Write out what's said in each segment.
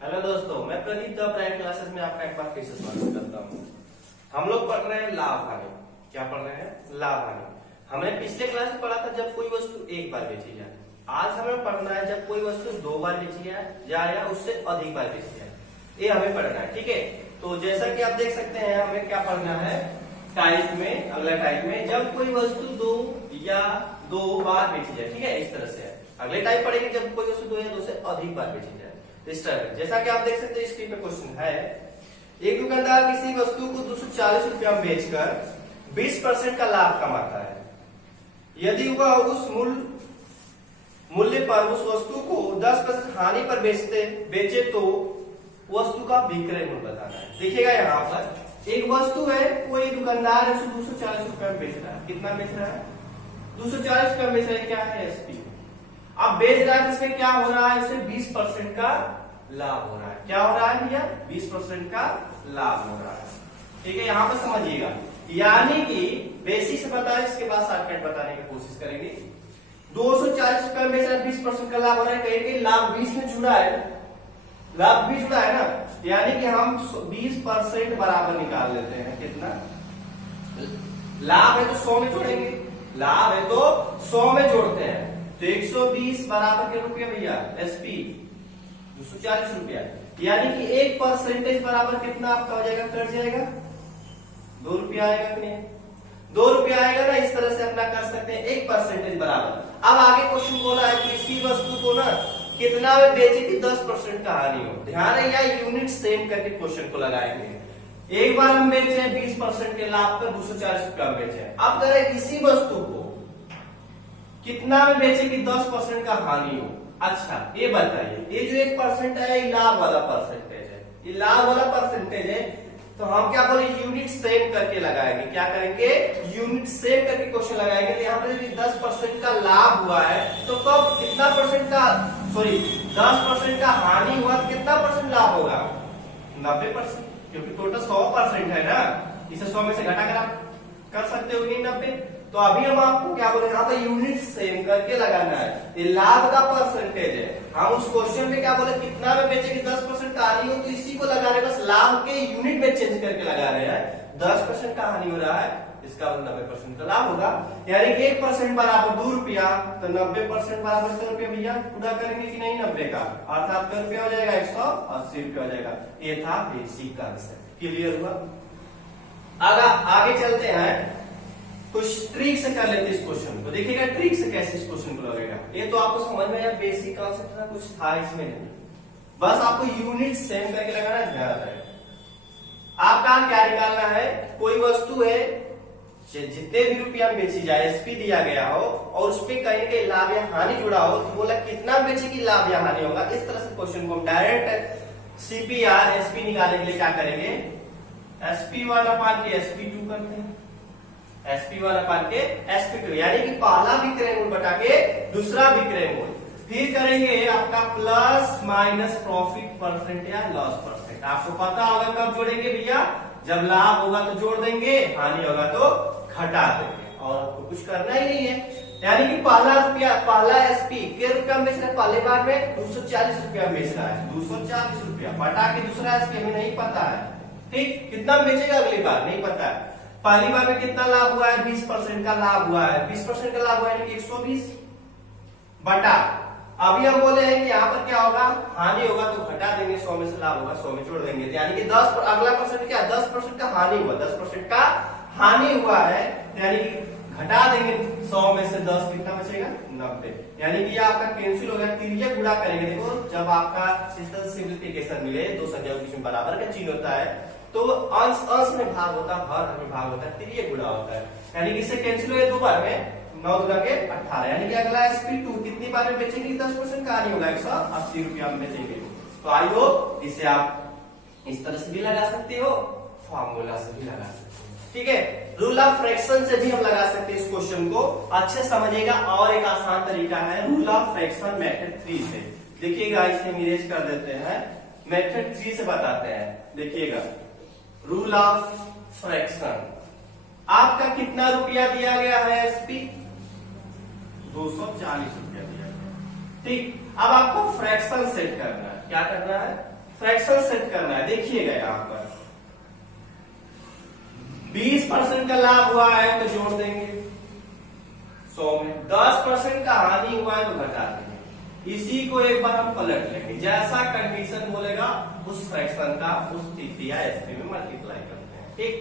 Hello दोस्तों, मैं Pradeep the prime classes में आपका एक बार फिर से स्वागत करता हूँ। हम लोग पढ़ रहे हैं लाभ हानि। क्या पढ़ रहे हैं? लाभ हानि। हमने पिछले क्लास में पढ़ा था जब कोई वस्तु एक बार बेची जाए। आज हमें पढ़ना है जब कोई वस्तु दो बार बेची जाए या उससे अधिक बार बेची जाए। ये हमें पढ़ना है, ठीक है। तो जैसा कि आप देख सकते हैं, हमें क्या पढ़ना है टाइप में, अगला टाइप में जब कोई वस्तु दो या दो बार बेची जाए, ठीक है। इस तरह से अगले टाइप पढ़ेंगे जब कोई वस्तु दो या दो से अधिक बार बेची जाए। इस तरह जैसा कि आप देख सकते हैं स्क्रीन पे क्वेश्चन है, एक दुकानदार किसी वस्तु को 240 रुपया में बेचकर 20% का लाभ कमाता है। यदि वह उस मूल्य पर उस वस्तु को 10% हानि पर बेचे तो वस्तु का विक्रय मूल्य बताना है। देखिएगा यहाँ पर एक वस्तु है, कोई दुकानदार है, उसे 240 रुपया में बेच रहा है। कितना बेच रहा है? 240 रुपया में बेच रहा है। क्या है? एसपी। अब बेच रहा है, इसमें क्या हो रहा है? इसे 20% का लाभ हो रहा है। क्या हो रहा है भैया? 20% का लाभ हो रहा है, ठीक है। यहां पर समझिएगा, यानी कि बेसिक से बताया, इसके बाद शॉर्टकट बताने की कोशिश करेंगे। 240 रुपए में बेच रहा है, 20% का लाभ हो रहा है। कहीं लाभ 20 में जुड़ा है, लाभ भी जुड़ा है ना, यानी कि हम 20% बराबर निकाल लेते हैं। कितना लाभ है तो 100 में जोड़ेंगे, लाभ है तो 100 में जोड़ते हैं। तो 120 बराबर के रुपया भैया एसपी 240 रुपया, यानी कि 1% बराबर कितना आपका हो जाएगा? कट जाएगा 2 रुपया आएगा कि नहीं? 2 रुपया आएगा ना। इस तरह से अपना कर सकते हैं 1% बराबर। अब आगे क्वेश्चन बोला है कि इसी वस्तु को ना कितना में बेचे कि 10% का हानि हो। ध्यान है, या यूनिट सेम करके क्वेश्चन को लगाएंगे। एक बार हम बेचे 20% के लाभ पर 240 रुपया बेचे। अब करें इसी वस्तु को कितना में बेचे कि 10% का हानि हो। अच्छा ये बताइए, ये जो 1% है ये लाभ वाला परसेंटेज है, ये लाभ वाला परसेंटेज है, तो हम क्या बोले यूनिट सेम करके लगाएंगे। क्या करेंगे? यूनिट सेम करके क्वेश्चन लगाएंगे। तो यहाँ पर 10% का लाभ हुआ है तो कब कितना परसेंट का, सॉरी 10% का हानि हुआ तो कितना परसेंट लाभ होगा? 90%, क्योंकि टोटल 100% है ना। इसे 100 में से घटा कर आप कर सकते हो नहीं 90। तो अभी हम आपको क्या बोले, यहाँ पर यूनिट सेम करके लगाना है। ये लाभ का परसेंटेज है। हम उस क्वेश्चन में क्या बोले, कितना में बेचे कि 10% का हानि हो, तो इसी को लगा रहे हैं, बस लाभ के यूनिट में चेंज करके लगा रहे हैं। 10% का हानि हो रहा है, इसका 90% का लाभ होगा, यानी कि 1% बराबर 2 रुपया, तो 90% बराबर 100 रुपया भैया। पूरा करेंगे कि नहीं 90 का, अर्थात 100 रुपया हो जाएगा, 180 रुपया हो जाएगा। ये था बेसिक कांसेप्ट। क्लियर हुआ? आगे चलते हैं, कुछ ट्रिक से कर लेते इस क्वेश्चन को। देखिएगा ट्रिक से कैसे इस क्वेश्चन को लगेगा। ये तो आपको समझ में आया, बेसिक कॉन्सेप्ट था, कुछ था इसमें नहीं, बस आपको यूनिट सेम करके लगाना, ध्यान रहे। आपका क्या निकालना है? कोई वस्तु है, जितने भी रुपया बेची जाए, एसपी दिया गया हो और उसपे कहीं ना कहीं लाभ या हानि जुड़ा हो, तो बोला कितना बेचे की लाभ या हानि होगा। इस तरह से क्वेश्चन को हम डायरेक्ट सीपी या एसपी निकालने के लिए क्या करेंगे, SP1 अपान के SP2 करते हैं, SP1 अपान के SP2, यानी कि पहला विक्रय मूल्य बटा के दूसरा विक्रय मूल्य, फिर करेंगे आपका प्लस माइनस प्रॉफिट परसेंट या लॉस परसेंट। आपको पता होगा कब जोड़ेंगे भैया, जब लाभ होगा तो जोड़ देंगे, हानि होगा तो घटा देंगे, और आपको कुछ करना ही नहीं है। यानी कि पहला एसपी के रुपया में बेच रहा है, पहले बार में 240 रुपया बेच रहा है, 240 रुपया बटा के दूसरा एसपी हमें नहीं पता है, ठीक। कितना बेचेगा अगली बार नहीं पता है। पहली बार में कितना लाभ हुआ है? 20% का लाभ हुआ है, 20% का लाभ हुआ है, यानी कि 120 बटा, अभी हम बोले हैं कि यहाँ पर क्या होगा, हानि होगा तो घटा देंगे, 100 में से लाभ होगा 100 में जोड़ देंगे, यानी कि 10 अगला परसेंट क्या, 10% का हानि हुआ, 10% का हानि हुआ है, यानी कि घटा देंगे 100 में से 10, कितना बचेगा? 90, यानी कि ये आपका कैंसिल हो गया। तिरिया गुणा करेंगे, देखो जब आपका इस तरह सिंप्लीफिकेशन मिले, दो संख्याओं के बीच में बराबर का चिन्ह होता है, तो अंश अंश में भाग होता है, हर में भाग होता है, तिरिया गुणा होता है, यानी कि इससे कैंसिल हो गया 2 बार में, 9 गुना के 18, यानी कि अगला SP2 कितनी बार में बेचेंगे? 10% का हानि होगा, 180 रुपया में बेचेंगे। तो आई होप इसे आप इस तरह से भी लगा सकते हो, फॉर्मूला से भी लगा सकते हो, ठीक है। रूल ऑफ फ्रैक्शन से भी हम लगा सकते हैं इस क्वेश्चन को, अच्छे समझिएगा। और एक आसान तरीका है रूल ऑफ फ्रैक्शन मेथड 3 से। देखिएगा, इसे इरेज कर देते हैं, मेथड 3 से बताते हैं। देखिएगा रूल ऑफ फ्रैक्शन, आपका कितना रुपया दिया गया है एसपी? 240 रुपया दिया गया, ठीक। अब आपको फ्रैक्शन सेट करना है। क्या करना है? फ्रैक्शन सेट करना है। देखिएगा यहाँ पर 20% का लाभ हुआ है तो जोड़ देंगे 100 में, 10% का हानि हुआ है तो घटा देंगे। इसी को एक बार हम पलट लेंगे, जैसा कंडीशन बोलेगा उस फ्रैक्शन का उस स्थिति या एसपी में मल्टीप्लाई करते हैं। ठीक,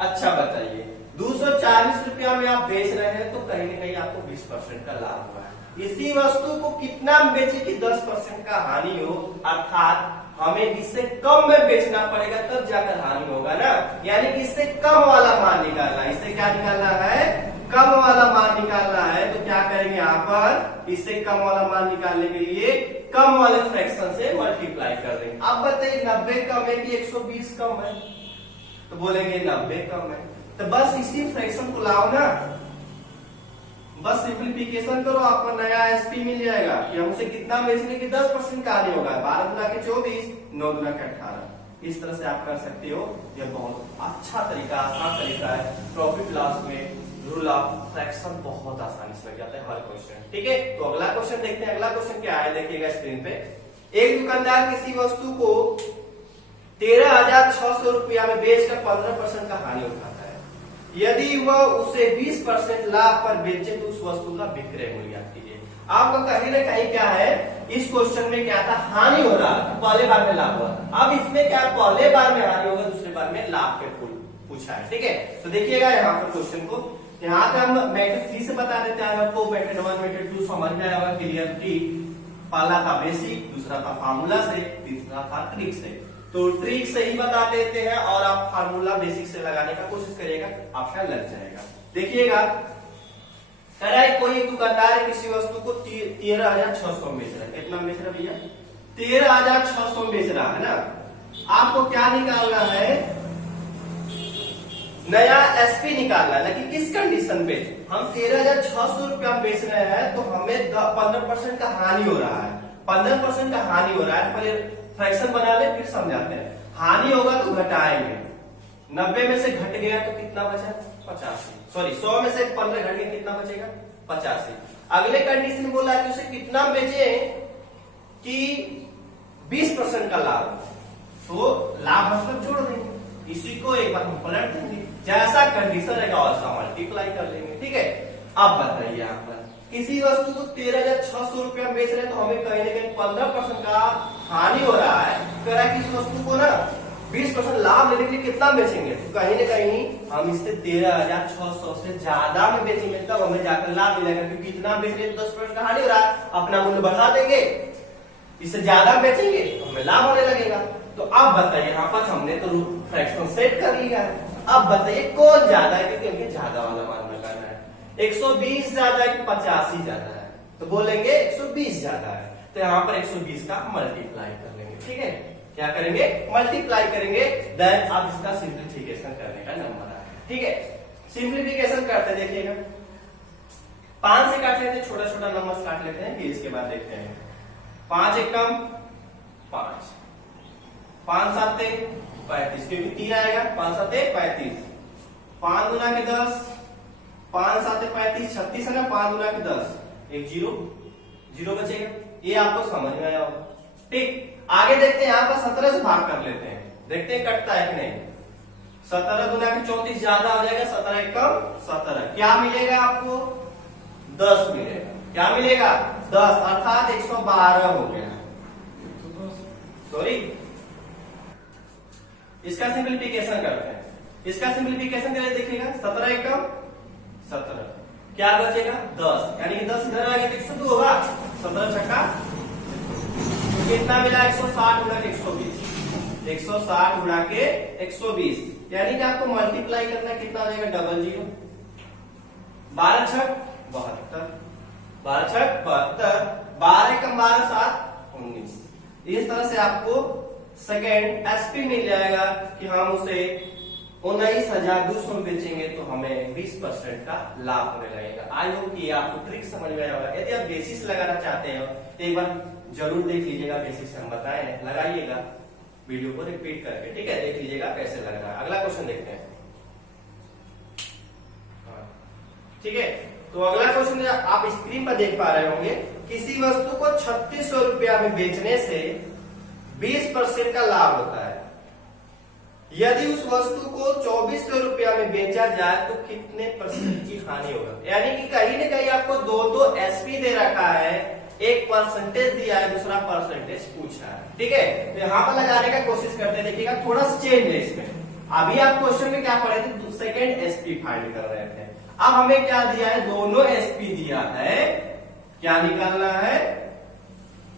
अच्छा बताइए 240 रुपया में आप बेच रहे हैं तो कहीं ना कहीं आपको 20% का लाभ हुआ है। इसी वस्तु को कितना में बेचे कि 10% का हानि हो, अर्थात हमें इससे कम में बेचना पड़ेगा तब जाकर हानि होगा ना, यानी कि इससे कम वाला मान निकालना है। इससे क्या निकालना है? कम वाला मान निकालना है। तो क्या करेंगे यहाँ पर, इससे कम वाला मान निकालने के लिए कम वाले फ्रैक्शन से मल्टीप्लाई कर देंगे। अब बताइए 90 कम है कि 120 कम है? तो बोलेंगे 90 कम है। तो बस इसी फ्रैक्शन को लाओ ना, बस सिंप्लीफिकेशन करो, आपको नया एसपी मिल जाएगा कि हमसे कितना बेचने की 10% का हानि होगा। 12 गुना के 24, 9 गुना के 18। इस तरह से आप कर सकते हो। यह बहुत अच्छा तरीका, आसान तरीका है। प्रॉफिट लॉस में रूल ऑफ फ्रैक्शन बहुत आसानी से लग जाता है हर क्वेश्चन। ठीक है, तो अगला क्वेश्चन देखते हैं। अगला क्वेश्चन क्या है, देखिएगा स्क्रीन पे। एक दुकानदार किसी वस्तु को 13,600 रुपया में बेचकर 15% का हानि उठाता है। यदि वह उसे 20% लाभ पर बेचे तो उस वस्तु का विक्रय मूल्य ज्ञात कीजिए। आपका कहीं ना कहीं क्या है, इस क्वेश्चन में क्या था, हानि हो रहा था, पहले बार में लाभ हुआ। अब इसमें क्या, पहले बार में हानि होगा, दूसरे बार में लाभ के पूछा है। ठीक है, तो देखिएगा यहाँ पर क्वेश्चन को, यहाँ पे हम मेथड 3 से बता देते हैं आपको। मेथड 1 मेथड 2 समझ में आया होगा क्लियर। पहला था बेसिक, दूसरा था फार्मूला से, तीसरा था ट्रिक से। तो ट्रिक से ही बता देते हैं और आप फार्मूला बेसिक से लगाने का कोशिश करिएगा, आपका लग जाएगा। देखिएगा कोई दुकानदार किसी वस्तु को 13,600 में बेच रहा है। कितना बेच रहा है भैया? 13,600 में बेच रहा है ना। आपको क्या निकालना है, नया एसपी निकालना है। लेकिन किस कंडीशन पे, हम 13,600 रुपया बेच रहे हैं तो हमें 15% का हानि हो रहा है। 15% का हानि हो रहा है, पहले फ्रैक्शन बना ले फिर समझाते हैं। हानि होगा तो घटाएंगे, 90 में से घट गया तो कितना बचा? 85। सॉरी 100 में से 15 घट गया, कितना बचेगा? 85। अगले कंडीशन बोला कि उसे कितना बेचे कि 20% का लाभ, तो लाभ मतलब जोड़ देंगे। इसी को एक बार हम पलट देंगे, जैसा कंडीशन रहेगा वैसा मल्टीप्लाई कर लेंगे। ठीक है, अब बताइए यहाँ पर किसी वस्तु को 13,600 रुपया बेच रहे हैं तो हमें कहीं ना कहीं 15% का हानि हो रहा है। कह रहा है कि इस वस्तु को ना 20% लाभ लेने के लिए कितना बेचेंगे, तो कहीं ना कहीं हम इससे 13,600 से ज्यादा में बेचेंगे तब हमें जाकर लाभ मिलेगा। क्योंकि इतना बेच रहे तो 10% का हानि हो रहा है, अपना मूल्य बढ़ा देंगे, इससे ज्यादा बेचेंगे तो हमें लाभ होने लगेगा। तो अब बताइए, यहाँ पर हमने तो फ्रैक्शन सेट कर लिया है। अब बताइए कौन ज्यादा है, क्योंकि हमें ज्यादा वाला मान लगाना है। 120 ज्यादा है कि 85 ज्यादा है? तो बोलेंगे 120 ज्यादा है। तो यहाँ पर 120 का मल्टीप्लाई कर लेंगे। ठीक है, क्या करेंगे? मल्टीप्लाई करेंगे। देन अब इसका सिंप्लीफिकेशन करने का नंबर आया। ठीक है, सिंप्लीफिकेशन करते देखिएगा। 5 से काट लेते हैं, छोटा छोटा नंबर काट लेते हैं, फिर इसके बाद देखते हैं। 5 एकम 5, 5 साते 35, क्योंकि 3 आएगा, 5 साते 35, 5 गुना के 10, 5 साते 35, 36 है ना, 5 गुना के 10, एक जीरो बचेगा। ये आपको समझ में आया होगा। ठीक, आगे देखते हैं, यहाँ पर 17 से भाग कर लेते हैं, देखते हैं कटता है कि नहीं। 17 गुना के 34 ज्यादा हो जाएगा, 17 एकम 17, क्या मिलेगा आपको? 10 मिलेगा। क्या मिलेगा? 10, अर्थात 112 हो गया। सॉरी, इसका सिंप्लीफिकेशन करते हैं। इसका सिंप्लीफिकेशन करें, देखिएगा 17 एकम 17, क्या बचेगा? 10, यानी कि 10 इधर आ गया तो 102 होगा। 17 छक्का कितना मिला? 160 गुणा के 120, 160 गुणा के 120, यानी कि आपको मल्टीप्लाई करना कितना आ जाएगा? डबल 0, 12 छक 72, 12 छक 72, 12 एकम 12, 7 19। इस तरह से आपको सेकेंड एसपी मिल जाएगा कि हम उसे 19,200 में बेचेंगे तो हमें 20% का लाभ होने लगेगा। आई होप कि आपको ट्रिक समझ में आया होगा। यदि आप बेसिस लगाना चाहते हो तो एक बार जरूर देख लीजिएगा, बेसिस हम बताए लगाइएगा, वीडियो को रिपीट करके। ठीक है, देख लीजिएगा कैसे लग रहा है। अगला क्वेश्चन देखते हैं। ठीक है, तो अगला क्वेश्चन आप स्क्रीन पर देख पा रहे होंगे। किसी वस्तु को 3600 रुपया में बेचने से 20% का लाभ होता है। यदि उस वस्तु को 2400 रुपया में बेचा जाए तो कितने % की हानि होगा? यानी कि कहीं न कहीं आपको दो एसपी दे रखा है, एक परसेंटेज दिया है, दूसरा परसेंटेज पूछा है। ठीक है, तो यहां पर लगाने का कोशिश करते हैं। देखिएगा थोड़ा सा चेंज है इसमें। अभी आप क्वेश्चन में क्या पढ़े थे? सेकेंड एसपी फाइंड कर रहे थे। अब हमें क्या दिया है? दोनों एसपी दिया है। क्या निकालना है?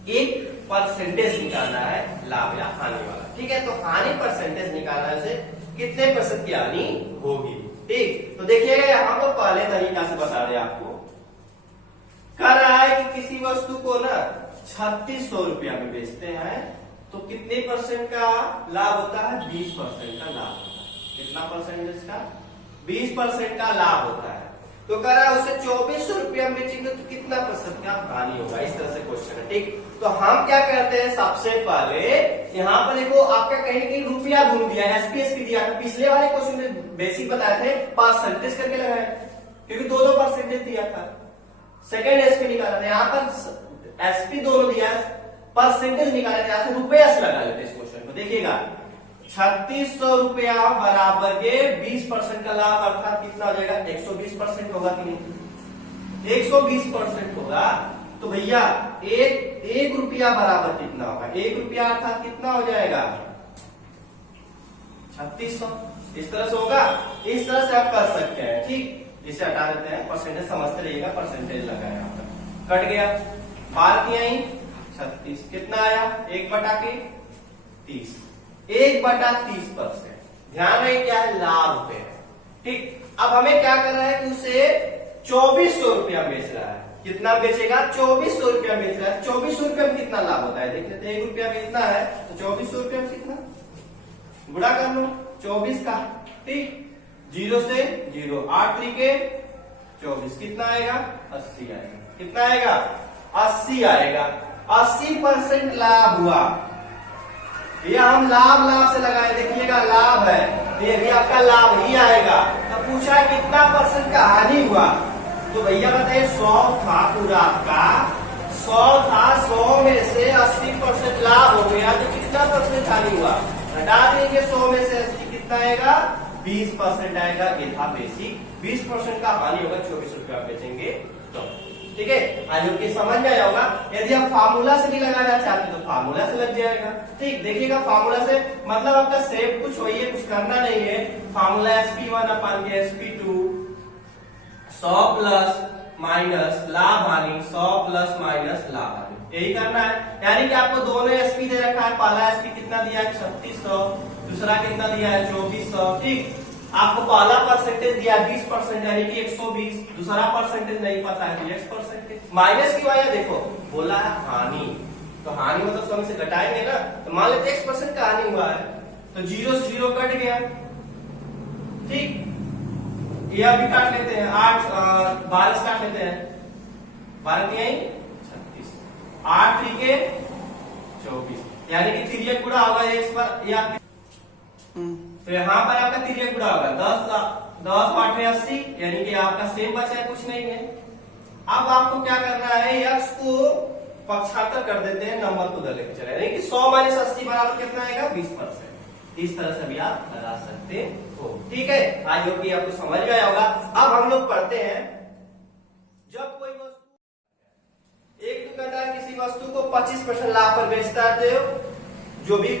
एक परसेंटेज निकालना है लाभ या हानि वाला। ठीक है, तो हानि परसेंटेज निकालने से कितने % की हानि होगी। ठीक, तो देखिएगा यहां पर पहले तरीका से बता रहे आपको। कर रहा है कि किसी वस्तु को ना 3600 रुपया में बेचते हैं तो कितने % का लाभ होता है? 20% का लाभ होता है। कितना परसेंटेज का? 20% का लाभ होता है। तो कह रहा है उसे 2400 रुपया में बेचेंगे तो कितना % का हानि होगा। इस तरह से क्वेश्चन है। ठीक, तो हम क्या करते हैं? सबसे पहले यहाँ पर देखो आपका कहीं कहीं रुपया ढूंढ दिया, एसपीएसपी दिया था। पिछले वाले क्वेश्चन में बेसिक बताए थे, परसेंटेज करके लगाए क्योंकि दो परसेंटेज दिया था। सेकेंड एसपी निकाला था, यहाँ पर एसपी दोनों दिया, परसेंटेज निकाला था, यहाँ रुपया से लगा लेते इस क्वेश्चन को। देखिएगा 3600 रुपया बराबर के 20% का लाभ अर्थात कितना हो जाएगा? 120% होगा कि नहीं? 120% होगा। तो भैया एक रुपया बराबर कितना होगा? 1 रुपया अर्थात कितना हो जाएगा? 3600। इस तरह से होगा। इस तरह से आप कर सकते हैं। ठीक, इसे हटा देते हैं, परसेंटेज समझते रहिएगा। परसेंटेज लगा है यहाँ पर, कट गया। 12 आई 36, कितना आया? 1/30। 1/30%। ध्यान रहे क्या है? लाभ पे है। ठीक, अब हमें क्या कर रहा है कि उसे 2400 रुपया बेच रहा है। कितना बेचेगा? 2400 रुपया बेच रहा है। 2400 रुपया में कितना लाभ होता है? देख लेते हैं। 1 रुपया बेचना है तो 2400 रुपया में कितना? गुणा कर लो 24 का। ठीक, 0 से 0, 8 त्रिके 24, कितना आएगा? 80 आएगा। कितना आएगा? 80 आएगा। 80% लाभ हुआ। ये हम लाभ से लगाए। देखिएगा लाभ है तो ये भी आपका लाभ ही आएगा। तो पूछा है कितना % का हानि हुआ? तो भैया बताइए 100 था पूरा आपका, 100 था, 100 में से 80% लाभ हो गया तो कितना % हानि हुआ? हटा देंगे 100 में से 80, कितना आएगा? 20% आएगा। ये था बेसिक। 20% का हानि होगा 24 रुपया बेचेंगे तो। ठीक है, आज आपके समझ में आया होगा। यदि आप फार्मूला से भी लगाना चाहते तो फार्मूला से लग जाएगा। ठीक, देखिएगा फार्मूला से मतलब आपका सेव कुछ वही है, कुछ करना नहीं है। फार्मूला SP1 अपन के SP2 100 प्लस माइनस लाभ हानि, 100 प्लस माइनस लाभ हानि, यही करना है। यानी कि आपको दोनों एसपी दे रखा है। पहला एसपी कितना दिया है? 3600, दूसरा कितना दिया है? 2400। ठीक, आपको पहला परसेंटेज दिया 20% यानी कि 120, दूसरा परसेंटेज नहीं पता है तो x%। माइनस क्यों आया? देखो बोला है हानि, तो हानि मतलब 100 में से घटाएंगे ना, तो मान लेते x% का हानि हुआ है तो 0 से 0 कट गया। ठीक, यह भी काट लेते हैं। 12 काट लेते हैं। 12 की आई 36, 8 त्रिके 24, यानी कि तिर्यक गुणा होगा x पर या तो यहाँ पर आपका तिर्यक गुणा होगा 10 8 80, यानी कि आपका सेम बचा है, कुछ नहीं है। अब आपको क्या करना है? x को पक्षांतर कर देते हैं, नंबर को उधर लेके चले, यानी कि 100 माइनस 80 बराबर कितना आएगा? 20%। इस तरह से भी आप लगा सकते हो। ठीक है, आई होप कि आपको समझ में आया होगा। अब हम लोग पढ़ते हैं, जब कोई वस्तु, एक दुकानदार किसी वस्तु को 25% लाभ पर बेचता है तो जो भी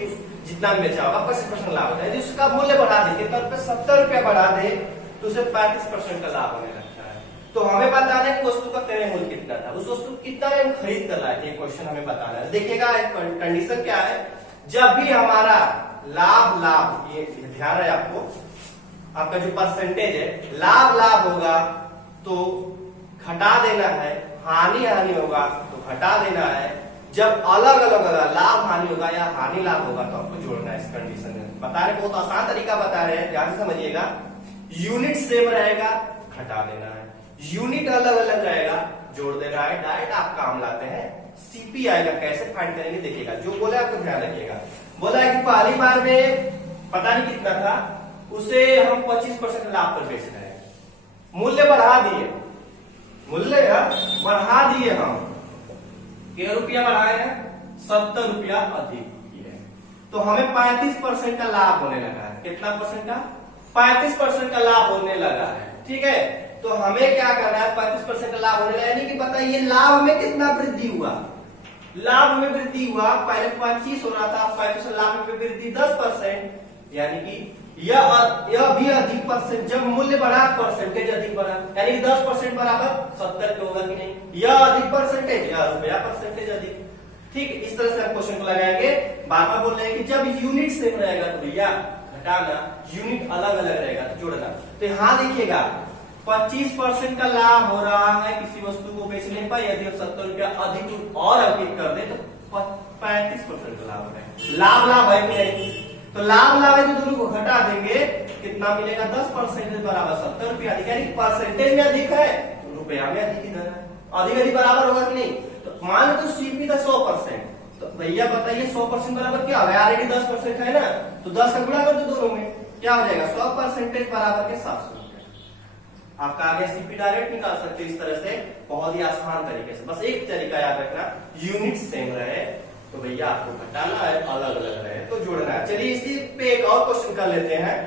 जितना भी बेचा होगा 25% लाभ होता है। यदि उसका मूल्य बढ़ा दे, कितना रुपये? 70 रुपया बढ़ा दे तो उसे 35% का लाभ होने लगता है। तो हमें बताना है कि वस्तु का क्रय मूल्य कितना था, उस वस्तु कितना में हम खरीद कर लाए थे, क्वेश्चन हमें बताना है। देखिएगा कंडीशन क्या है, जब भी हमारा लाभ ये ध्यान रहे आपको, आपका जो परसेंटेज है लाभ होगा तो घटा देना है, हानि होगा तो घटा देना है। जब अलग अलग लाभ हानि होगा या हानि लाभ होगा तो आपको जोड़ना है। इस कंडीशन में बता रहे, बहुत आसान तरीका बता रहे हैं, ध्यान से समझिएगा। यूनिट सेम रहेगा, घटा देना है, यूनिट अलग अलग रहेगा, जोड़ देना है। डायरेक्ट आप काम लाते हैं, सीपी आएगा। कैसे फाइंड करेंगे देखिएगा, जो बोले आपको ध्यान रखिएगा। बोला है कि पहली बार में पता नहीं कितना था, उसे हम 25% लाभ पर बेच रहे हैं, मूल्य बढ़ा दिए, हम क्या रुपया बढ़ाए हैं? 70 रुपया अधिक किए। तो हमें 35% का लाभ होने लगा है। कितना परसेंट का? 35% का लाभ होने लगा है। ठीक है, तो हमें क्या करना है? 35% का लाभ होने लगा, यानी कि बताइए लाभ में कितना वृद्धि हुआ? लाभ में वृद्धि हुआ, पहले 25 हो रहा था, 5% लाभ में वृद्धि 10%, यानी कि यह भी अधिक परसेंट, जब मूल्य बढ़ा परसेंटेज अधिक बढ़ा, यानी 10% बराबर 70 पे होगा कि नहीं? यह अधिक परसेंटेज, यह रुपया परसेंटेज अधिक। ठीक, इस तरह से हम क्वेश्चन को लगाएंगे। बार बार बोल रहे हैं कि जब यूनिट सेम रहेगा तो भैया घटाना, यूनिट अलग अलग रहेगा तो जोड़ना। तो यहां देखिएगा 25% का लाभ हो रहा है किसी वस्तु को बेचने पर, यदि हम 70 रुपया अधिक और अर्पित कर दे तो 35% का लाभ हो रहा है। लाभ लाभ है कि नहीं? तो लाभ लाभ है तो दोनों को घटा देंगे, कितना मिलेगा? 10% बराबर 70 रुपया अधिक, यानी परसेंटेज में अधिक है तो रुपया में अधिक इधर है, अधिक अधिक बराबर होगा कि नहीं? तो मान लो तो सीपी था 100%, तो भैया बताइए 100% बराबर क्या होगा? ऑलरेडी 10% है ना, तो 10 का गुणा कर दो दोनों में, क्या हो जाएगा? 100% बराबर के 700 रुपया। आपका आगे सीपी डायरेक्ट निकाल सकते इस तरह से, बहुत ही आसान तरीके से। बस एक तरीका याद रखना, यूनिट सेम रहे तो भैया आपको घटाना है, अलग अलग रहे तो जोड़ना है। चलिए इसी पे एक और क्वेश्चन कर लेते हैं।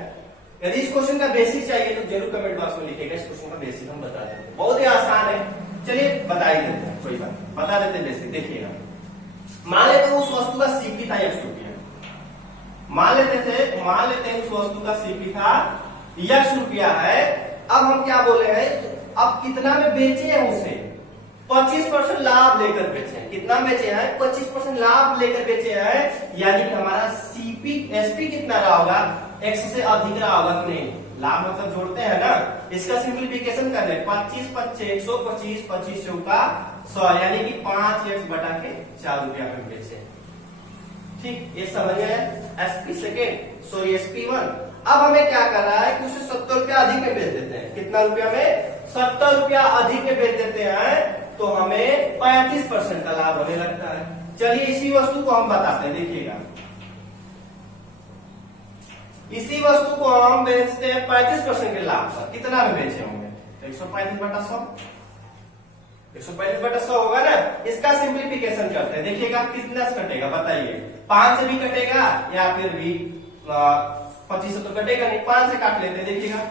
यदि इस क्वेश्चन का बेसिक चाहिए तो जरूर कमेंट बॉक्स में लिखिएगा, इस क्वेश्चन का बेसिक हम बता देते हैं, बहुत ही आसान है। चलिए बता ही देते हैं, कोई बात बता देते हैं बेसिक। देखिएगा, मान लेते हैं उस वस्तु का सीपी था 100 रुपया, मान लेते हैं उस वस्तु का सीपी था 100 रुपया है। अब हम क्या बोले हैं? अब कितना में बेचे हैं उसे? 25% लाभ लेकर बेचे हैं। कितना बेचे हैं? 25% लाभ लेकर बेचे हैं, यानी कि हमारा सीपी एसपी कितना रहा होगा? 100 से अधिक रहा होगा कि नहीं? लाभ मतलब जोड़ते हैं ना, इसका सिंप्लीफिकेशन कर रहे हैं। 25 25 125, 25 चौका 100, यानी कि 5x बटा के 4 रुपया में बेचे। ठीक, ये समझ गए? SP second, sorry SP 1। अब हमें क्या कर रहा है कि उसे 70 रुपया अधिक में बेच देते हैं। कितना रुपया में? 70 रुपया अधिक में बेच देते हैं, तो हमें 35% का लाभ होने लगता है। चलिए इसी वस्तु को हम बताते हैं, देखिएगा इसी वस्तु को हम बेचते हैं 35% के लाभ पर। कितना में बेचे होंगे? तो 135 बटा 100, 135 बटा 100 होगा ना। इसका सिंप्लीफिकेशन करते हैं, देखिएगा कितना से कटेगा बताइए? 5 से भी कटेगा या फिर भी 25 से तो कटेगा नहीं, 5 से काट लेते हैं। देखिएगा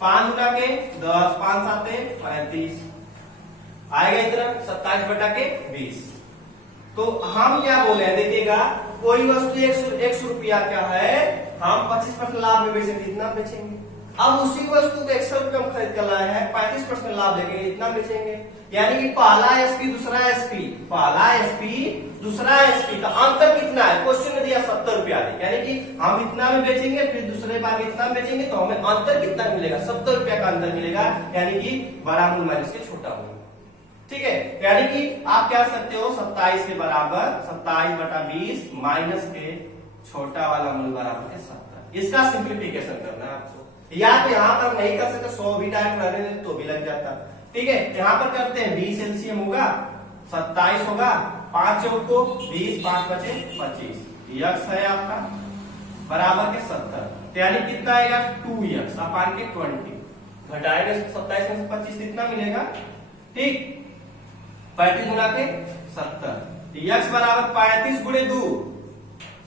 5 गुना के 10, 5 7 35 आएगा इधर 27 बटा के 20। तो हम क्या बोले हैं? देखिएगा कोई वस्तु 100 रुपया क्या है, हम 25% लाभ में बेचेंगे, इतना बेचेंगे। अब उसी वस्तु को 100 रुपया में खरीद कर लाए हैं, 35% लाभ देंगे, इतना बेचेंगे। यानी कि पहला एसपी दूसरा एसपी, पहला एसपी दूसरा एसपी का अंतर कितना है? क्वेश्चन में दिया 70 रुपया, यानी कि हम इतना में बेचेंगे फिर दूसरे बार इतना में बेचेंगे, तो हमें अंतर कितना मिलेगा? 70 रुपया का अंतर मिलेगा, यानी कि बड़ा मूल्य माइनस के छोटा मूल्य। ठीक है, यानी कि आप क्या कर सकते हो? 27 के बराबर 27 बटा 20 माइनस के छोटा वाला मूल्य बराबर के 70। इसका सिंप्लीफिकेशन करना है आपको, या तो यहाँ पर नहीं कर सकते, 100 भी डायरेक्ट रहने देते तो भी लग जाता। ठीक है, यहाँ पर करते हैं 20 एलसीएम होगा, 27 होगा, 5 चौक को 20, 5 बचे 25, यक्स है आपका बराबर के 70, यानी कितना आएगा? 2x अपान के 20, घटाएगा 27 में से 25, कितना मिलेगा? ठीक, 35 गुना के 70, यक्स बराबर 35 गुणे 2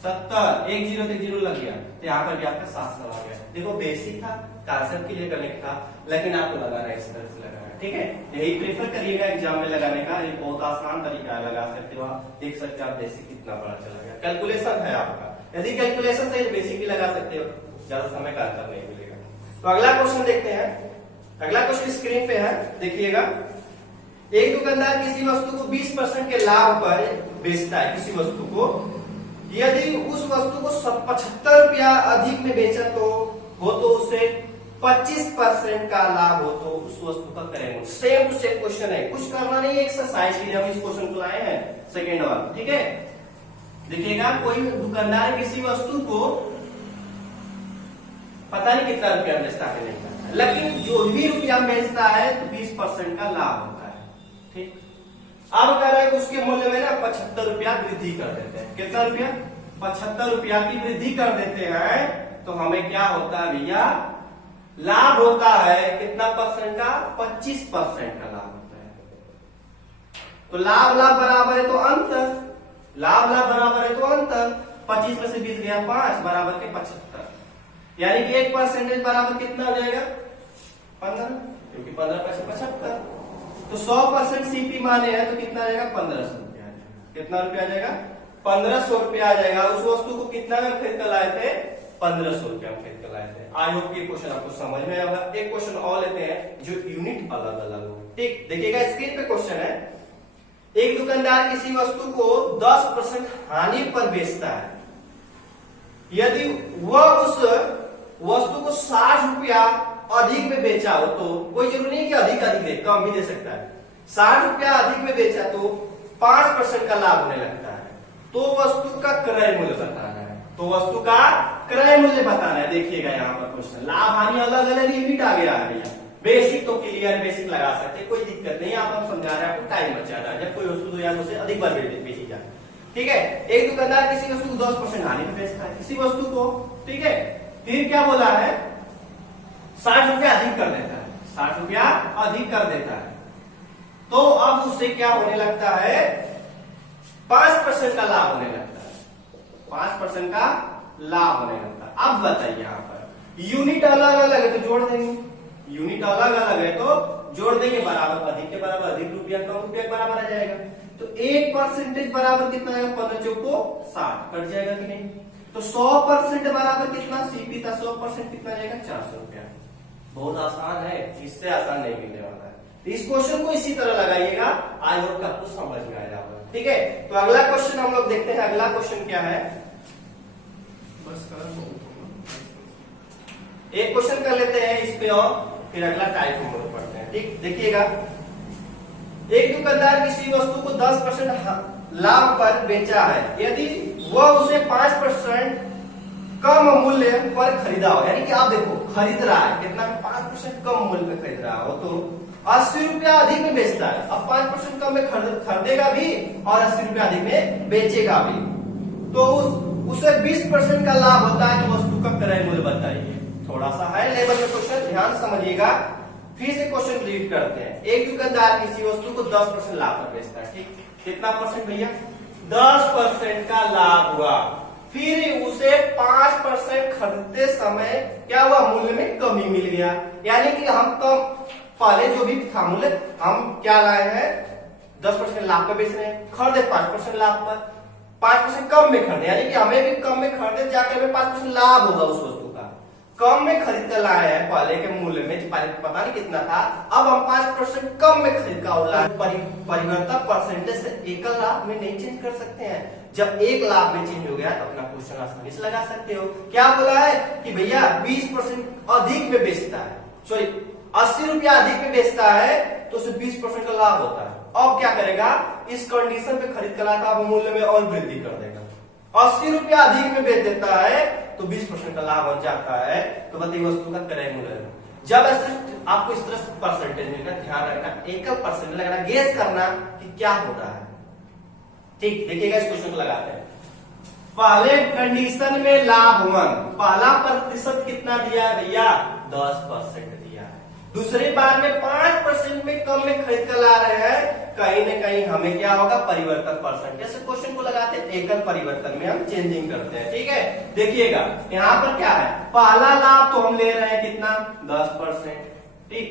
70, एक 0 तो 0 लग गया, तो यहाँ पर भी आपका 700 आ गया। देखो बेसिक था, कांसेप्ट के लिए कनेक्ट था, लेकिन आपको लगाना है इस तरह से लगाना है। ठीक है, यही प्रेफर करिएगा एग्जाम में लगाने का, ये बहुत आसान तरीका है, लगा सकते हो आप, देख सकते हो आप बेसिक कितना बड़ा चला गया। कैलकुलेशन है आपका, यदि कैलकुलेशन से बेसिक भी लगा सकते हो, ज्यादा समय का अंतर नहीं मिलेगा। तो अगला क्वेश्चन देखते हैं। अगला क्वेश्चन स्क्रीन पे है, देखिएगा। एक दुकानदार किसी वस्तु को 20% के लाभ पर बेचता है, किसी वस्तु को, यदि उस वस्तु को 75 रुपया अधिक में बेचा तो उसे 25% का लाभ हो तो उस वस्तु का करेंगे। सेम टू सेम क्वेश्चन है, कुछ करना नहीं है, एक्सरसाइज के लिए हम इस क्वेश्चन को लाए हैं, सेकेंड वाला। ठीक है, देखिएगा कोई दुकानदार किसी वस्तु को पता नहीं कितना रुपया बेचता है, नहीं करता, लेकिन जो भी रुपया बेचता है तो 20% का लाभ होता है। ठीक, अब कह रहा है कि उसके मूल्य में ना 75 रुपया वृद्धि कर देते हैं। कितना रुपया? 75 रुपया की वृद्धि कर देते हैं, तो हमें क्या होता है भैया? लाभ होता है कितना परसेंट का? 25% का लाभ होता है। तो लाभ लाभ बराबर है तो अंतर, लाभ लाभ बराबर है तो अंतर। 25 में से 20 गया 5 बराबर के 75, यानी कि 1% बराबर कितना हो जाएगा 15, क्योंकि 15 पैसे 75। तो 100% सीपी माने हैं तो कितना आ जाएगा 1500 रुपया। कितना रुपया आ जाएगा 1500 रुपया आ जाएगा। उस वस्तु को कितना में खरीद कर लाए थे 1500 रुपया में खरीद कर लाए थे। आई होप ये क्वेश्चन आपको समझ में आएगा। एक क्वेश्चन और लेते हैं जो यूनिट अलग अलग हो। ठीक, देखिएगा स्क्रीन पे क्वेश्चन है, एक दुकानदार किसी वस्तु को 10% हानि पर बेचता है। यदि वह उस वस्तु को 60 रुपया अधिक में बेचा हो, तो कोई जरूरी नहीं कि अधिक दे, कम भी दे सकता है। 60 रुपया अधिक में बेचा तो 5% का लाभ होने लगता है। तो वस्तु का क्रय मूल्य बताना है। तो वस्तु का क्रय मूल्य बताना है। देखिएगा यहाँ पर क्वेश्चन, लाभ हानि अलग अलग यूनिट आ गया है भैया। बेसिक तो क्लियर, बेसिक लगा सकते हैं, कोई दिक्कत नहीं। आप हम समझा रहे हैं, आपको टाइम बचा रहा है। जब कोई वस्तु 2 या 2 से अधिक बार बेची जाए, ठीक है। एक दुकानदार किसी वस्तु को 10% हानि में बेचता है, किसी वस्तु को, ठीक है। फिर क्या बोला है 60 रुपया अधिक कर देता है, 60 रुपया अधिक कर देता है। तो अब उससे क्या होने लगता है 5% का लाभ होने लगता है, 5% का लाभ होने लगता है। अब बताइए यहाँ पर यूनिट अलग अलग है तो जोड़ देंगे, यूनिट अलग अलग है तो जोड़ देंगे, बराबर अधिक के बराबर अधिक रुपया, कम रुपया के बराबर आ जाएगा। तो 1% बराबर कितना आएगा 15 चौको 60, कट जाएगा कि नहीं। तो 100% बराबर कितना सीपी था, 100% कितना जाएगा 400 रुपया। बहुत आसान है, इससे आसान नहीं मिलने वाला है। तो इस क्वेश्चन को इसी तरह लगाइएगा, आई होप आपको समझ में आएगा। ठीक है, तो अगला क्वेश्चन हम लोग देखते हैं। अगला क्वेश्चन क्या है, एक क्वेश्चन कर लेते हैं इस पे और फिर अगला टाइप हम लोग पढ़ते हैं। ठीक, देखिएगा, एक दुकानदार किसी वस्तु को 10% लाभ पर बेचा है। यदि वह उसे 5% कम मूल्य पर खरीदा हो, यानी कि आप देखो खरीद रहा है कितना 5% कम मूल्य पे खरीद रहा हो, तो 80 रुपया अधिक में बेचता है। अब 5% कम में खरीदेगा भी और 80 रुपया अधिक में बेचेगा भी, तो उसे 20% का लाभ होता है। तो वस्तु का क्रय मूल्य बताइए। थोड़ा सा हाई लेवल में क्वेश्चन, ध्यान समझिएगा। फिर से क्वेश्चन रीड करते हैं। एक दुकानदार किसी वस्तु को 10% लाभ पर बेचता है। ठीक, कितना परसेंट भैया 10% का लाभ हुआ। फिर उसे 5% खरीदते समय क्या हुआ, मूल्य में कमी मिल गया। यानी कि हम कम, पहले जो भी था मूल्य हम क्या लाए हैं 10% लाभ पर बेच रहे हैं, खरीदे 5% लाभ पर, 5% कम में खरीदे, यानी कि हमें भी कम में खरीदे जाके हमें 5% लाभ होगा उस वस्तु का। कम में खरीद कर लाए हैं पहले के मूल्य में, पता नहीं कितना था, अब हम 5% कम में खरीद का परिवर्तन परसेंटेज से एकल लाभ में नहीं चेंज कर सकते हैं। जब एक लाभ में चेंज हो गया तो अपना क्वेश्चन आसानी से लगा सकते हो। क्या बोला है कि भैया 20% अधिक में बेचता है, सॉरी 80 रुपया अधिक में बेचता है तो उसे 20% का लाभ होता है। अब क्या करेगा, इस कंडीशन पे खरीद कर लाता है, मूल्य में और वृद्धि कर देगा। 80 रुपया अधिक में बेच देता है तो 20% का लाभ बन जाता है। तो बताइए वस्तु का क्रय मूल्य। जब ऐसे आपको इस तरह से परसेंटेज मिलेगा, ध्यान रखना, एकल परसेंटेज लगाना, गेस करना कि क्या हो रहा है। ठीक, देखिएगा इस क्वेश्चन को लगाते हैं। पहले कंडीशन में लाभवन, पहला प्रतिशत कितना दिया है भैया 10% दिया है। दूसरी बार में 5% में कम में खरीद कर ला रहे हैं, कहीं न कहीं हमें क्या होगा परिवर्तन परसेंट। जैसे क्वेश्चन को लगाते हैं एकल परिवर्तन में हम चेंजिंग करते हैं। ठीक है, देखिएगा यहाँ पर क्या है, पहला लाभ तो हम ले रहे हैं कितना 10%। ठीक,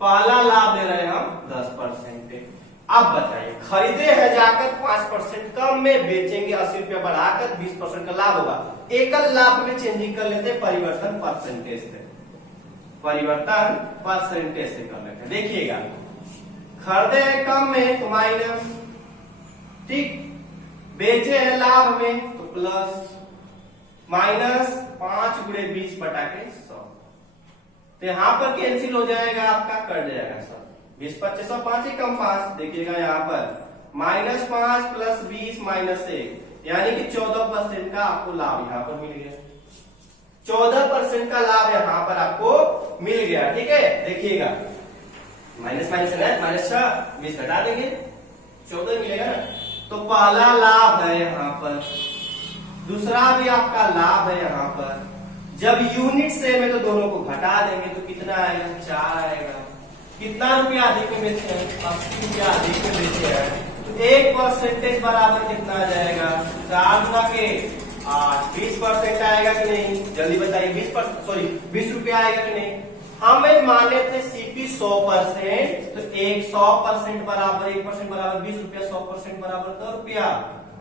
पहला लाभ ले रहे हैं हम 10% पे। अब बताइए खरीदे हैं जाकर 5% कम में बेचेंगे, 80 रुपया बढ़ाकर 20% का लाभ होगा। एकल लाभ में चेंजिंग कर लेते हैं परिवर्तन परसेंटेज से, परिवर्तन परसेंटेज से कर लेते हैं। देखिएगा खरीदे हैं कम में तो माइनस, ठीक, बेचे हैं लाभ में तो प्लस, माइनस 5 गुणे 20 बटा के 100। तो यहां पर कैंसिल हो जाएगा, आपका कट जाएगा सब 20 25 5 ही कम 5। देखिएगा यहाँ पर -5 प्लस 20 माइनस 1, यानी कि 14% का आपको लाभ यहाँ पर मिल गया। 14% का लाभ यहाँ पर आपको मिल गया। ठीक है, देखिएगा माइनस माइनस है ना, -6 20 घटा देंगे 14 मिलेगा ना। तो पहला लाभ है यहाँ पर, दूसरा भी आपका लाभ है यहाँ पर। जब यूनिट सेम है तो दोनों को घटा देंगे तो कितना आएगा 4 आएगा। कितना रुपया अधिक में बेचे हैं 80 रुपया अधिक में बेचे हैं, तो 1% बराबर कितना आ जाएगा 4 गुना के 8 20% आएगा कि नहीं, जल्दी बताइए। 20%, सॉरी 20 रुपया आएगा कि नहीं। हमें मान लेते सीपी 100%, तो 100% बराबर 1% बराबर 20 रुपया, 100% बराबर 2 रुपया।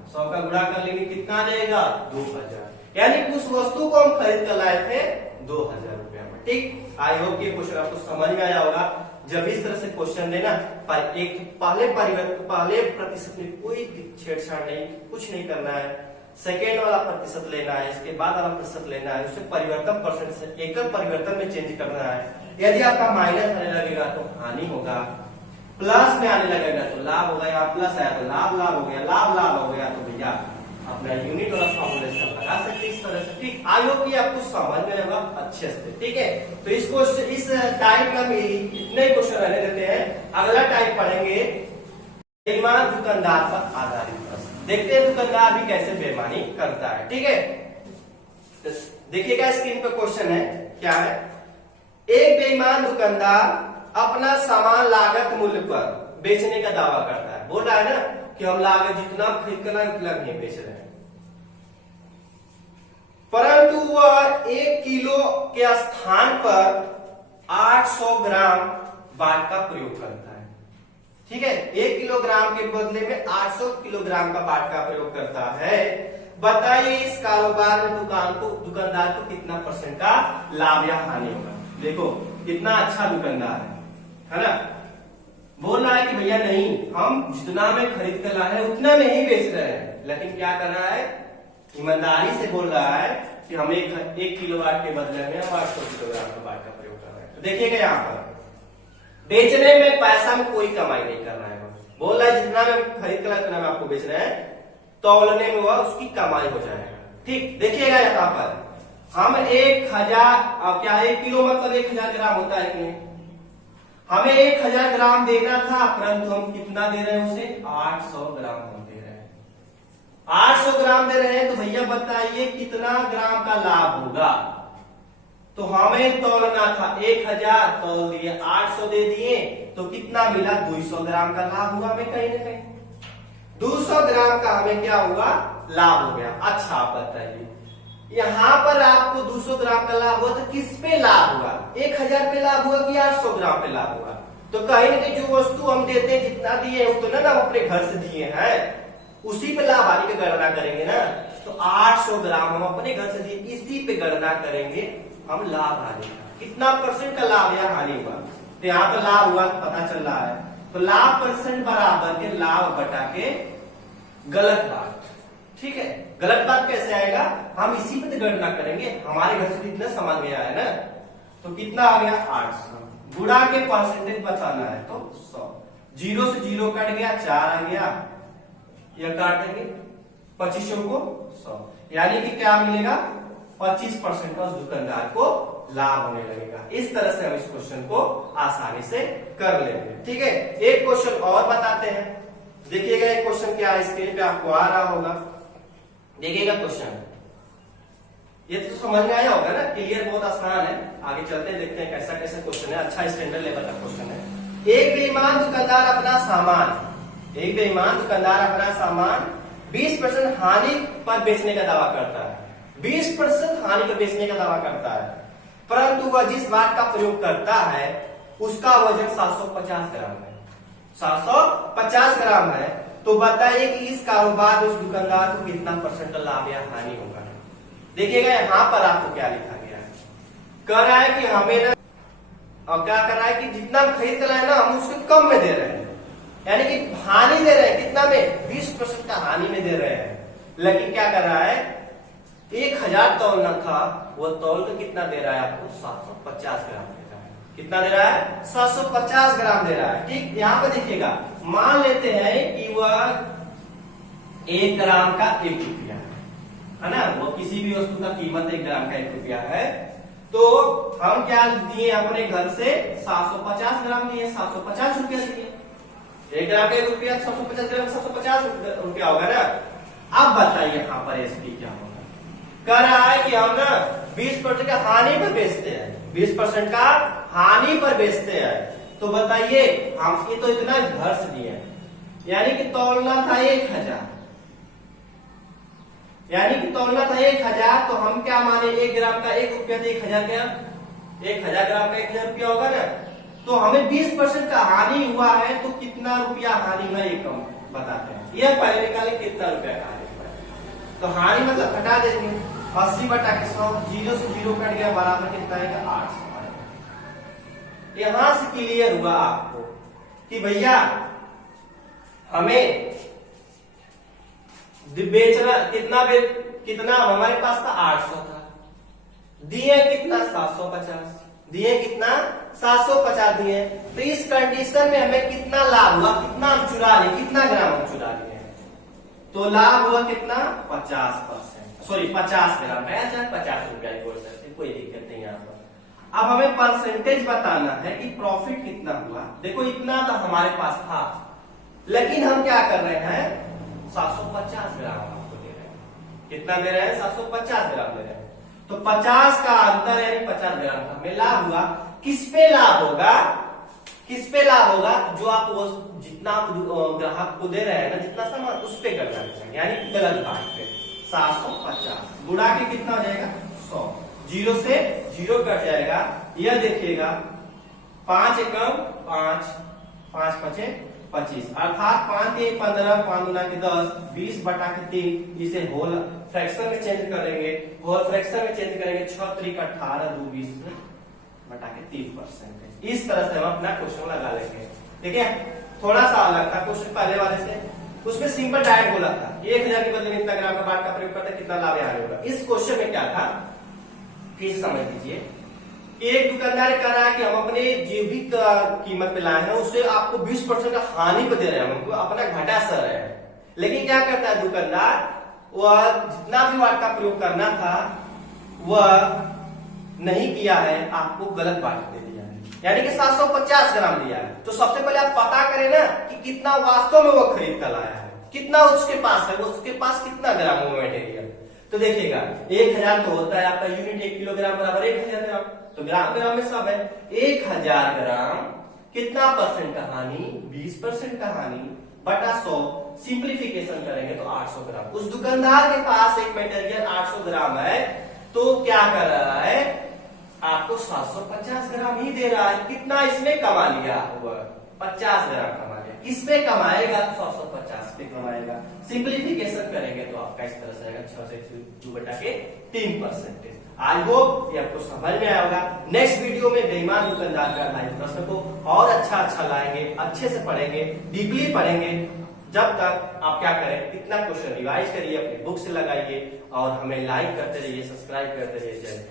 100 का गुणा कर लेंगे कितना देगा 2000, यानी उस वस्तु को हम खरीद कर लाए थे 2000 रुपया में। ठीक, आई होप ये क्वेश्चन आपको समझ में आया होगा। जब इस तरह से क्वेश्चन देना, पर एक पहले परिवर्तन, पहले प्रतिशत में कोई छेड़छाड़ नहीं, कुछ नहीं करना है। सेकेंड वाला प्रतिशत लेना है, इसके बाद वाला प्रतिशत लेना है, उसे परिवर्तन परसेंट से एकल परिवर्तन में चेंज करना है। यदि आपका माइनस आने लगेगा तो हानि होगा, प्लस में आने लगेगा तो लाभ होगा, या प्लस आया तो लाभ लाभ हो गया, लाभ लाभ हो गया तो भैया अपना यूनिट वाला फॉर्मूलेशन लगा सकते इस तरह से। ठीक, आई होप कि आपको समझ में होगा अच्छे से। ठीक है, तो इस टाइप में इतने क्वेश्चन रहने देते हैं। अगला टाइप पढ़ेंगे बेईमान दुकानदार पर आधारित प्रश्न। देखते हैं दुकानदार भी कैसे बेईमानी करता है। ठीक है, तो देखिएगा स्क्रीन पे क्वेश्चन है, क्या है। एक बेईमान दुकानदार अपना सामान लागत मूल्य पर बेचने का दावा करता है। बोल रहा है ना कि हम लागत जितना खरीद करना है उतना नहीं बेच रहे हैं, परंतु वह 1 किलो के स्थान पर 800 ग्राम बाट का प्रयोग करता है। ठीक है, 1 किलोग्राम के बदले में 800 किलोग्राम का बाट का प्रयोग करता है। बताइए इस कारोबार में दुकानदार को कितना % का लाभ या हानि होगा। देखो कितना अच्छा दुकानदार है ना। बोल रहा है कि भैया नहीं, हम जितना में खरीद कर लाए हैं उतना में ही बेच रहे हैं, लेकिन क्या कर रहा है, ईमानदारी से बोल रहा है कि हम 1 किलोवाट के बदले में हम 800 किलोग्राम का बाट का प्रयोग कर रहे हैं। तो देखिएगा यहाँ पर बेचने में पैसा में कोई कमाई नहीं करना है। बोल रहा है जितना में खरीद कर उतना में आपको बेच रहे हैं, तौलने में वह उसकी कमाई हो जाएगा। ठीक, देखिएगा यहाँ पर हम 1000, क्या 1 किलो मतलब 1000 ग्राम होता है कि नहीं। हमें 1000 ग्राम देना था, परंतु हम कितना दे रहे हैं उसे 800 ग्राम हम दे रहे हैं। 800 ग्राम दे रहे हैं, तो भैया बताइए कितना ग्राम का लाभ होगा। तो हमें तौलना था 1000, तौल दिए 800 दे दिए, तो कितना मिला 200 ग्राम का लाभ हुआ हमें कहीं ना कहीं। 200 ग्राम का हमें क्या हुआ, लाभ हो गया। अच्छा आप बताइए यहाँ पर आपको 200 ग्राम का लाभ हुआ, तो किस पे लाभ हुआ, 1000 पे लाभ हुआ कि 800 ग्राम पे लाभ हुआ। तो कहीं ना कहीं जो वस्तु हम देते हैं जितना दिए उतना ना हम अपने घर से दिए हैं, उसी पे लाभ हानि की गणना करेंगे ना। तो 800 ग्राम हम अपने घर से दिए, इसी पे गणना करेंगे हम लाभ हानि का, कितना % का लाभ या हानि हुआ। तो यहाँ पर लाभ हुआ पता चल रहा है, तो लाभ % बराबर के लाभ बटा के गलत बात। ठीक है, गलत बात कैसे आएगा, हम इसी पे गणना करेंगे, हमारे घर से इतना सामान गया है ना, तो कितना आ गया 800, गुणा के % बचाना है तो 100, 0 से 0 कट गया, 4 आ गया, यह काट देंगे 2500 को 100, यानी कि क्या मिलेगा 25% का उस दुकानदार को लाभ होने लगेगा। इस तरह से हम इस क्वेश्चन को आसानी से कर लेंगे। ठीक है, एक क्वेश्चन और बताते हैं। देखिएगा एक क्वेश्चन क्या है, स्क्रीन पे आपको आ रहा होगा, देखिएगा क्वेश्चन। ये तो समझ में आया होगा ना, क्लियर, बहुत आसान है। आगे चलते हैं, देखते हैं कैसा कैसा क्वेश्चन है। अच्छा स्टैंडर्ड लेवल का क्वेश्चन है। एक बेईमान दुकानदार अपना सामान 20% हानि पर बेचने का दावा करता है। 20% हानि पर बेचने का दावा करता है, परंतु वह जिस बाट का प्रयोग करता है उसका वजन 750 ग्राम है। 750 ग्राम है, तो बताइए कि इस कारोबार में उस दुकानदार को कितना % का लाभ या हानि होगा। देखिएगा यहाँ पर आपको क्या लिखा गया है, कह रहा है कि हमें ना, और क्या कर रहा है कि जितना खरीद कर लाए ना हम उसको कम में दे रहे हैं, यानी कि हानि दे रहे हैं, कितना में 20% का हानि में दे रहे हैं। लेकिन क्या कर रहा है, 1000 तौलना था, वो तौल के कितना दे रहा है आपको 750 ग्राम दे रहा है। कितना दे रहा है 750 ग्राम दे रहा है। ठीक, यहाँ पे देखिएगा, मान लेते हैं कि वह 1 ग्राम का 1 रुपया है ना, वो किसी भी वस्तु का कीमत 1 ग्राम का 1 रुपया है, तो हम क्या दिए अपने घर से 750 ग्राम दिए, 750 रुपया दिए। 1 ग्राम का 1 रुपया, 750 ग्राम 750 रुपया होगा ना। अब बताइए यहाँ पर एसपी क्या होगा, कह रहा है कि हम ना 20% का हानि पर बेचते हैं, 20% का हानि पर बेचते हैं। तो बताइए हम ये तो इतना घर से दिए, यानी कि तौलना था 1000, यानी कि तौलना था 1000, तो हम क्या माने 1 ग्राम का 1 रुपया, तो 1000 ग्राम, 1000 ग्राम का 1000 रुपया होगा ना। तो हमें 20% का हानि हुआ है, तो कितना रुपया हानि है एक हम बताते हैं। यह पहले निकाले कितना रुपया का हानि हुआ है। तो हानि मतलब घटा देंगे 80 बटा के 100, 0 से 0 कट गया, बराबर कितना आएगा 800। यहां से क्लियर हुआ आपको कि भैया हमें बेचना कितना हमारे पास था 800 था, दिए कितना 750, दिए कितना 750 दिए। तो इस कंडीशन में हमें कितना लाभ हुआ, कितना हम चुरा लिए, कितना ग्राम हम चुरा लिए, तो लाभ हुआ कितना 50%, सॉरी 50 ग्राम है, 50 रुपया बोल सकते, कोई दिक्कत नहीं यहाँ पर। अब हमें परसेंटेज बताना है कि प्रॉफिट कितना हुआ। देखो इतना तो हमारे पास था, लेकिन हम क्या कर रहे हैं 750 ग्राम आपको दे रहे हैं। कितना दे रहे हैं 750 ग्राम दे रहे हैं, तो 50 का अंतर यानी 50 ग्राम का हमें लाभ हुआ। किस पे लाभ होगा, किस पे लाभ होगा, जो आप वो जितना आप ग्राहक को दे रहे हैं ना, जितना सामान उस पे करना चाहिए, यानी गलत बात पे 750 गुणा के कितना हो जाएगा 100, 0 से 0 कट जाएगा। यह देखिएगा 5 एकम 5, 5 पचे 25, अर्थात 5 के 15, 5 गुना के 10, 20 बटा के 3, इसे होल फ्रैक्शन में चेंज करेंगे, होल फ्रैक्शन में चेंज करेंगे, 6 3 18, 2 20 बटा के 3%। इस तरह से हम अपना क्वेश्चन लगा लेंगे। ठीक है, थोड़ा सा अलग था क्वेश्चन पहले वाले से, उसमें सिंपल डायरेक्ट बोला था 1000 के बदले में इतना ग्राम का बाट का प्रयोग करते कितना लाभ यहाँ होगा। इस क्वेश्चन में क्या था, फिर समझ लीजिए। एक दुकानदार कह रहा है कि हम अपने जो भी कीमत पे लाए हैं उससे आपको 20% का हानि पे दे रहे हैं, हमको अपना घाटा सह रहे हैं। लेकिन क्या करता है दुकानदार, वह जितना भी वाट का प्रयोग करना था वह नहीं किया है, आपको गलत बाट दे दिया है, यानी कि 750 ग्राम दिया है। तो सबसे पहले आप पता करें ना कि कितना वास्तव में वो खरीद कर लाया है, कितना उसके पास है, उसके पास कितना ग्राम वो मटेरियल। तो देखिएगा 1000 तो होता है आपका यूनिट, 1 किलोग्राम बराबर 1000 ग्राम, तो ग्राम ग्राम में सब है। 1000 ग्राम कितना परसेंट का हानि, 20% का हानि बटा 100, सिंप्लीफिकेशन करेंगे तो 800 ग्राम। उस दुकानदार के पास एक मटेरियल 800 ग्राम है, तो क्या कर रहा है, आपको 750 ग्राम ही दे रहा है। कितना इसमें कमा लिया हुआ, 50 ग्राम कमा लिया। किस पे कमाएगा, 750 पे कमाएगा। सिंप्लीफिकेशन करेंगे तो आपका इस तरह से आएगा 6 से 2 बटा के 3%। आई होप ये आपको समझ में आया होगा। नेक्स्ट वीडियो में बेईमान दुकानदार का लाइव प्रश्न को और अच्छा लाएंगे, अच्छे से पढ़ेंगे, डीपली पढ़ेंगे। जब तक आप क्या करें, इतना क्वेश्चन रिवाइज करिए, अपनी बुक से लगाइए और हमें लाइक करते रहिए, सब्सक्राइब करते रहिए। जय